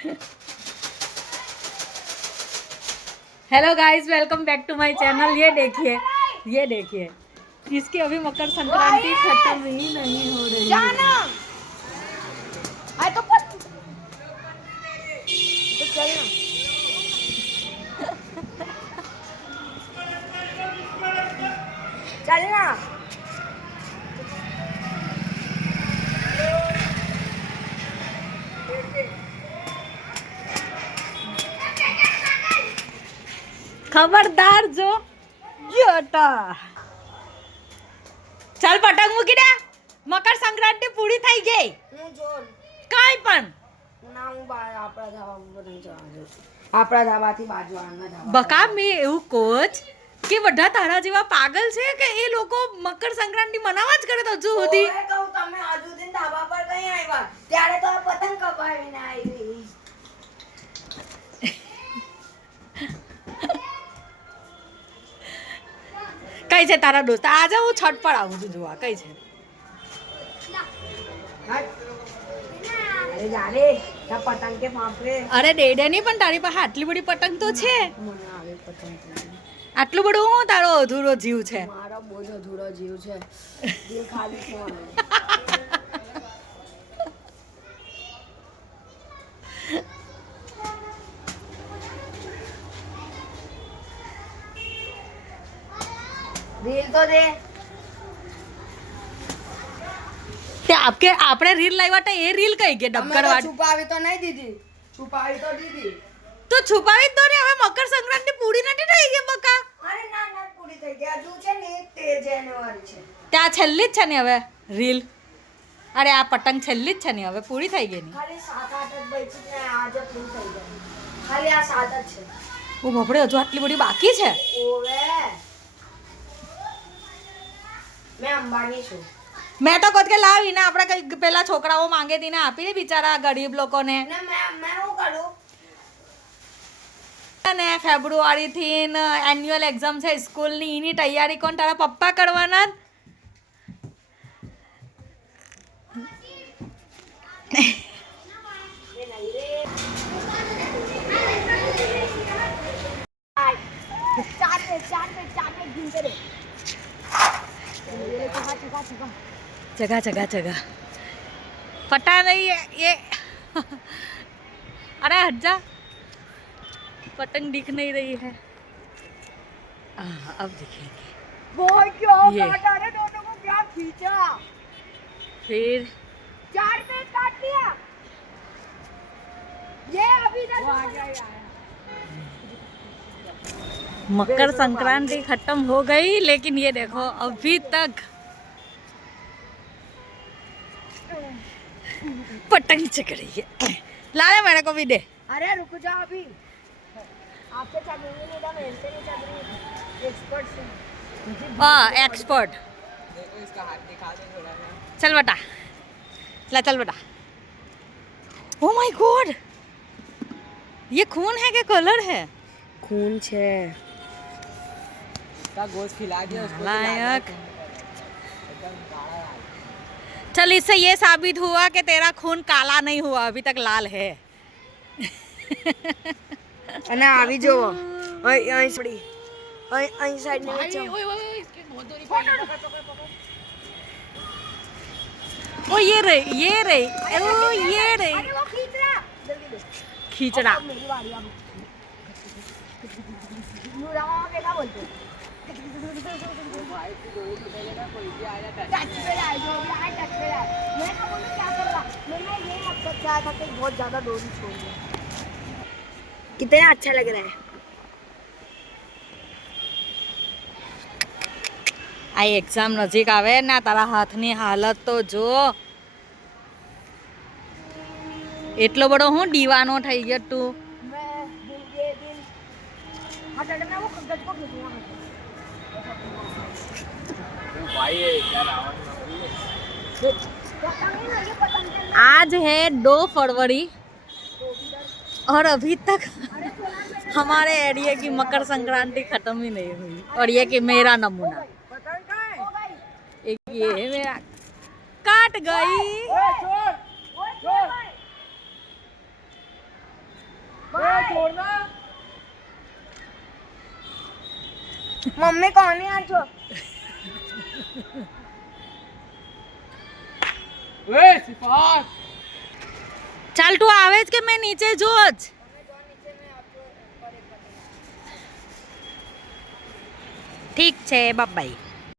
Hello guys, welcome back to my channel. ये देखिए इसकी अभी मकर संक्रांति खत्म ही नहीं हो रही है। तो चलना। चलना। खबरदार जो योटा ચાલ પતંગ મૂકી દે. મકર સંક્રાંતિ પૂરી થઈ ગઈ. હું જોર કાઈ પણ ના હું આપણા ધાબા પર નહીં જવાનું. આપણા ધાબાથી બાજુ આના ધાબા બકા મેં એવું કોચ કે બધા તારા જેવા પાગલ છે કે એ લોકો મકર સંક્રાંતિ મનાવા જ કરે તો હજુ સુધી. ઓય કહું તમે હજુ દિન ધાબા પર કઈ આવ્યા ત્યારે તો આ પતંગ કપાવીને આવી. કઈ છે તારા દોસ્ત? આજે હું છઠ પર આવું છું જોવા. કઈ છે? અરે જાને આ પતંગ કે બાપરે. અરે ડેડે નહીં, પણ તારી પાસે આટલી બધી પતંગ તો છે. મને આવે પતંગ. આટલું બધું હું તારો અધૂરો જીવ છે. મારો બહુ જ અધૂરો જીવ છે. દિલ ખાલી છે મારો. રીલ તો દે. તે આપણે રીલ લાવ્યા તા એ રીલ કઈ કે ડબકર વાળી છુપાવી તો નહીં દીધી. છુપાવી તો દીધી. તો છુપાવી દો ને. હવે મકર સંક્રાંતિ પૂરી નથી થઈ ગઈ બકા. અરે ના ના પૂરી થઈ ગઈ. હજુ છે ને 1 જાન્યુઆરી છે. ત્યાં છેલ્લી જ છે ને હવે રીલ. અરે આ પતંગ છેલ્લી જ છે ને હવે પૂરી થઈ ગઈ ને. ખાલી 7-8 જ બચી ને આજે પૂરી થઈ ગઈ. ખાલી આ 7 જ છે. ઓ બાપડે, હજુ આટલી બધી બાકી છે. ઓવે મેં અંબાણી છું. મેં તો કહું કે લાવી ને આપણે કઈ પેલા છોકરાઓ માંગે તી ને આપી દે બિચારા ગરીબ લોકોને. ને મેં શું કરું? અને ફેબ્રુઆરી થી એન્યુઅલ એક્ઝામ છે સ્કૂલની, એની તૈયારી કોણ? તારા પપ્પા કરવાના. जगह जगह जगह पता नहीं ये अरे हट जा, पतंग दिख नहीं रही है। अब दिखेंगे। बोल क्यों ये। काटा रे दोनों को? क्या खींचा? फिर 4 पे काट दिया। ये अभी तक आ गया यार। मकर संक्रांति खत्म हो गई, लेकिन ये देखो अभी तक पतंग चग रही है। लाले मेरे को भी दे। अरे रुक जाओ अभी। आपसे चलेंगे नहीं तो मेरे से नहीं चल रही। एक्सपर्ट से। एक्सपर्ट। देखो इसका हाथ दिखा दे थोड़ा सा। चल बेटा, ला चल बेटा। ओ माय गॉड, ये खून है कि कलर है? खून छे। का गोश्त खिला दिया उसको। लायक। चल, इससे ये साबित हुआ कि तेरा खून काला नहीं हुआ, अभी तक लाल है। અને આવી જોવો અહીં પડી અહીં સાઈડ ને વચ્ચે ओ ये रही, ये रही, ओ ये रही। अरे वो खींच रहा जल्दी दे खींचड़ा। मेरी बारी अब नूरा मामा पे क्या बोलते भाई की डोरी टूट गया ना, कोई भी आया टच पे आए जो भी आए टच पे आए। मैं क्या बोलूं, क्या कर रहा? मैंने ये मकसद किया था कि बहुत ज्यादा डोरी छोड़ दिया। कितना अच्छा लग रहा है। આ એક્ઝામ નજીક આવે ને તારા હાથની હાલત તો જો. એટલો બધો હું દીવાનો થઈ ગયો તું. मैं दिल ये दिल हट हट मैं वो गज को खींचूंगा मैं भाई ये क्या रावण आज है 2 फरवरी और अभी तक हमारे एरिया की मकर संक्रांति खत्म ही नहीं हुई। और ये कि मेरा नमूना एक ये है मेरा काट गई। મમ્મી કોને યાર છો ચાલ તું આવે જ કે મેં નીચે જોજ ઠીક છે બાય.